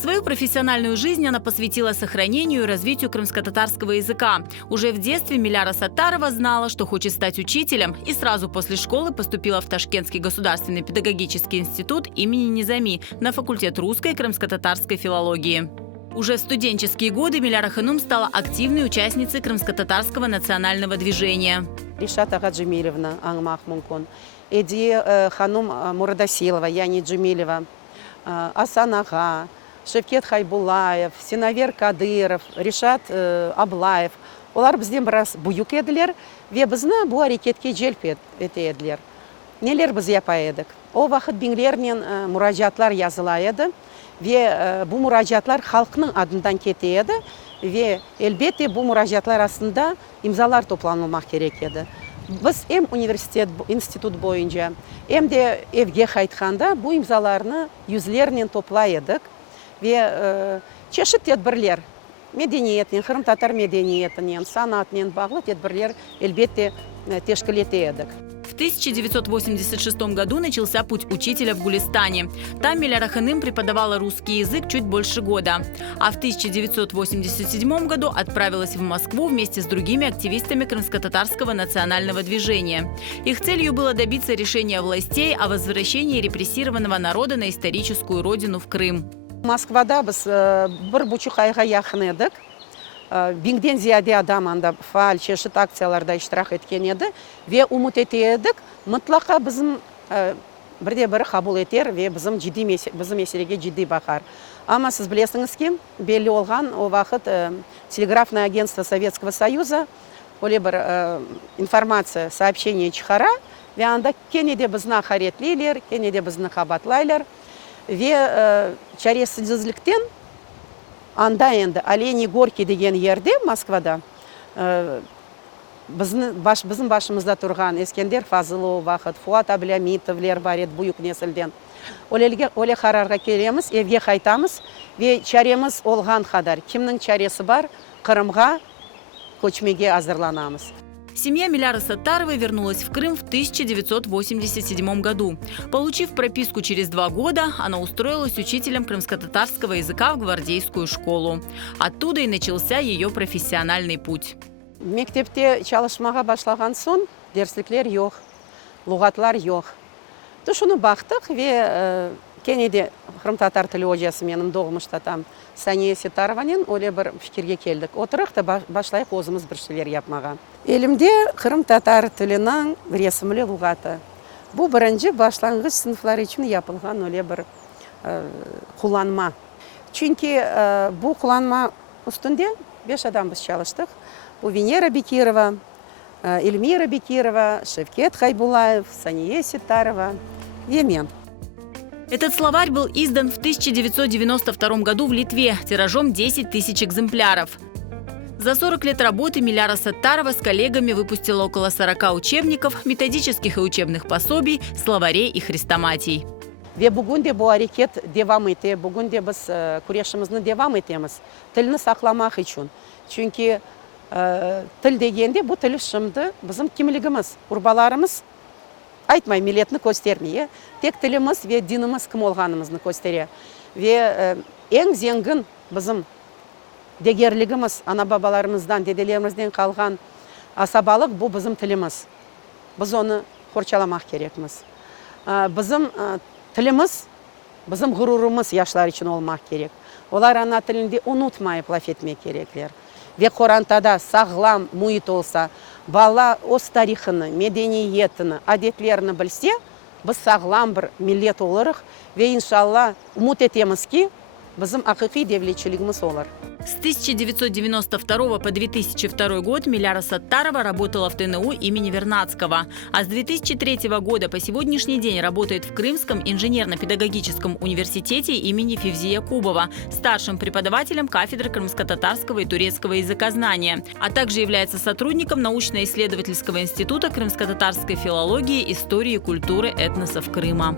Свою профессиональную жизнь она посвятила сохранению и развитию крымско-татарского языка. Уже в детстве Миляра Саттарова знала, что хочет стать учителем, и сразу после школы поступила в Ташкентский государственный педагогический институт имени Низами на факультет русской и крымско-татарской филологии. Уже в студенческие годы Миляра Ханум стала активной участницей крымско-татарского национального движения. Ришата Гаджимилевна, Ангмах Мункон, Эди Ханум Мурадасилова, Яни Джумилева, Асан Ага, Шевкет Хайбулаев, Синавер Кадыров, Ришат Аблаев. Олар бізден біраз бұйық еділер, ве бізні бұл әрекетке желп етеділер. Нелер біз япа едік? О вақыт біңлермен мұражатлар yazıla еді, ве бұл мұражатлар халқының адından кетеді, ве elbette бұл мұражатлар астында имзалар топланылмақ керек еді. Біз университет, институт бойынша, де evге қайтқанда бұл имзаларны yüzlerмен топлай едік, ве чешет тедбірлер, медениетінен, Қырым-татар медениетінен, санатінен бағлы тедбірлер elbette тешкіл етедік. В 1986 году начался путь учителя в Гулистане. Там Миляра Ханум преподавала русский язык чуть больше года. А в 1987 году отправилась в Москву вместе с другими активистами крымско-татарского национального движения. Их целью было добиться решения властей о возвращении репрессированного народа на историческую родину в Крым. Москвада біз бір бұчық айға яқын едік. Биңден зияде адам анда фаал чешет акцияларда иштирак еткен еді. Ве умут етедік, мұтлақа бізім бірде-бірі қабыл етер, ве бізім меселеге жидді бақар. Ама сіз білесіңіз кем, белі олған о вақыт телеграфное агентство Советского Союза, оле бір информация, сообщение чықара, ве анда кенеде бізна харетлейлер, кенеде бізні қабатлайлар, ве чаресізділіктен анда енді Олени Горки деген ерде Москвада біздің башымызда тұрған Ескендер Фазылов вақыт, Фуат Аблямитовлер бар еді бұйық несілден. Оле қарарға келеміз, евге қайтамыз, ве чареміз олған қадар. Кімнің чаресі бар, Қырымға көчмеге азырланамыз. Семья Миляры Саттаровой вернулась в Крым в 1987 году. Получив прописку через 2 года, она устроилась учителем крымско-татарского языка в гвардейскую школу. Оттуда и начался ее профессиональный путь. Мектепте çalışmaға башлаған соң, дерсліклер жоқ, лұғатлар жоқ. Тұшыны бақтық, ве кенеде Қырым-татар тілі ожасы менің доғымышта там Сания Сетарованен оле бір fikirге келдік. Отырық та башлайық өзіміз біршілер yapmaға. Елімде Қырым-татар тілінің ресімлі лұғаты. Бұл бірінші башлангыч сыныфлар үшін yapılған оле бір құланма. Çünkü бұл құланма үстінде 5 адам біз çalıştık. Bu Венера Бекирова, Эльмира Бекирова, Шевкет Хайбулаев, Сания Сетарова, Емен. Этот словарь был издан в 1992 году в Литве тиражом 10 тысяч экземпляров. За 40 лет работы Миляра Саттарова с коллегами выпустила около 40 учебников, методических и учебных пособий, словарей и хрестоматий. Ve bugün de bu hareket devam etti. Bugün de biz kureşimizni devam etemiz. Tilini saklamak için. Çünkü til degende bu til şimdi bizim kimligimiz, urbalarımız айтмай milletini göstermeye, tek tilimiz ve dinimiz kim olganımızı gösteriyor. Ve en zengin bizim degerligimiz, ana babalarımızdan, dedelerimizden kalgan asabalık bu bizim tilimiz. Biz onu korçalamak gerekmiz. Bizim tilimiz, bizim gururumuz yaşlar için olmak gerek. Olar ana tilinde unutmayıp laf etmek gerekler. Ve Korantada sağlam muhit olsa, bala o tarihini, medeniyetini, adetlerini bilse, biz sağlam bir millet oluruz ve inşallah umut etemiz ki bizim hakiki devletçiliğimiz olur. С 1992 по 2002 год Миляра Саттарова работала в ТНУ имени Вернадского, а с 2003 года по сегодняшний день работает в Крымском инженерно-педагогическом университете имени Февзи Якубова, старшим преподавателем кафедры крымско-татарского и турецкого языкознания, а также является сотрудником научно-исследовательского института крымско-татарской филологии, истории и культуры этносов Крыма.